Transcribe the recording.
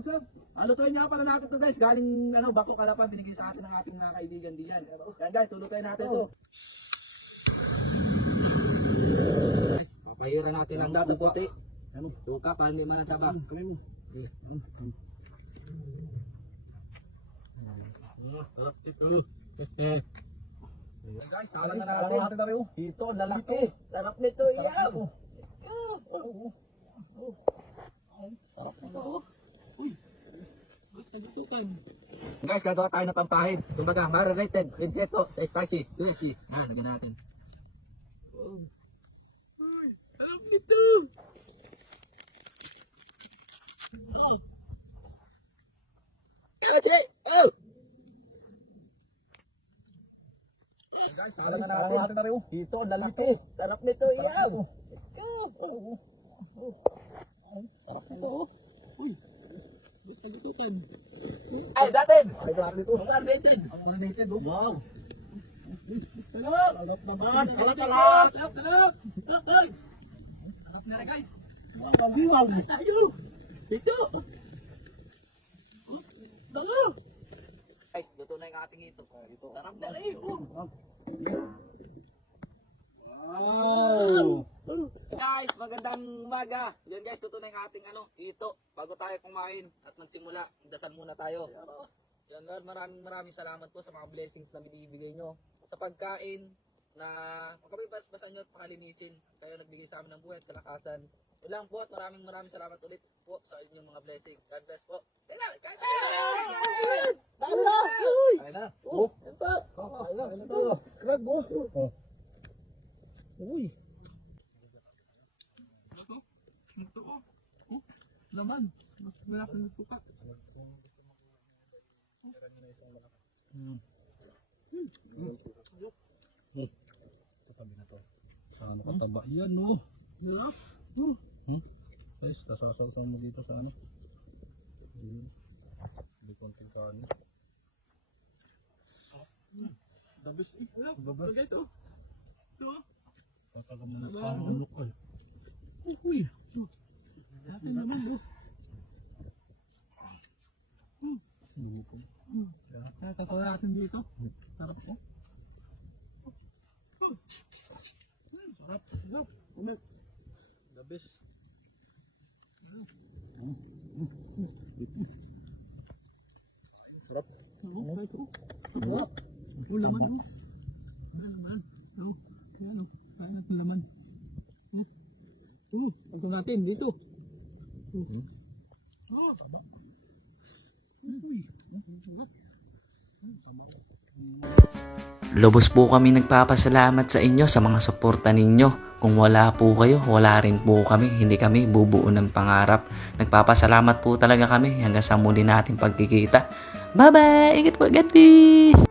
Ang lutuin niya pala natin to guys, galing ano, Bako Kalapan, binigay sa atin ng ating mga kaibigan diyan. Yan guys, tulutuin natin to. Papahiran natin ang dato puti. Tuka para hindi manataba. Guys, salang na natin. Ito, lalaki. Sarap nito, iyaw. Guys, gagawa tayo ng pampahid. Kumbaga, marinated, pinseto, sa spicy, spicy. Ah, lagyan natin. Sarap nito! Kasi, oh! Guys, salang na natin. Ito, lalaki. Sarap nito, iyaw. Sarap nito. Uy. Ay, datin! Ay, datin ito. Ang datin. Ang datin, Wow. Salap! Salap naman! Salap, salap! Salap, salap! Salap, salap! Salap na rin, guys! Ang biwag! Ayaw! Ito! Dalo! Luto na yung ating ito. Sarap na rin! Wow! Guys, magandang umaga. Yan guys, tuto na yung ating ano, ito. Bago tayo kumain at magsimula, dasal muna tayo. Yan Lord, maraming maraming salamat po sa mga blessings na binibigay nyo. Sa pagkain na makapagpasbasan nyo at pakalinisin. Kayo nagbigay sa amin ng buhay at kalakasan. Yun lang po at maraming maraming salamat ulit po sa inyong mga blessings. God bless po. Kailan? Kailan? Talo na! Kailan na? Oh! Kakain na! Ano to? Krag mo! Oh. Uy! Ito oh. Oh, laman. Mas malaki ng suka. Katabi na to. Saan mo kataba yan, no? Diba? Hmm? Guys, tasasal mo dito sa ano? Yun. Hindi konting kanin. Dabis. Ano? Baba. Lagay ito. Ito oh. Tatagam mo na ang ulok ay. Uy. Dati naman oh. Mo po. Kaya tatawa natin dito. Sarap po. Sarap. Sarap. Umit. The best. Sarap. Sarap. Kahit oh. Sarap. Oh, laman oh. Ano laman? Oh. Yan oh. Kaya natin laman. Oh. Oh. Pagka natin dito. Oh. Oh. Sarap. Uy. Lubos po kami nagpapasalamat sa inyo sa mga suporta ninyo. Kung wala po kayo, wala rin po kami. Hindi kami bubuo ng pangarap. Nagpapasalamat po talaga kami hanggang sa muli nating pagkikita. Bye-bye! Ingat po, God bless!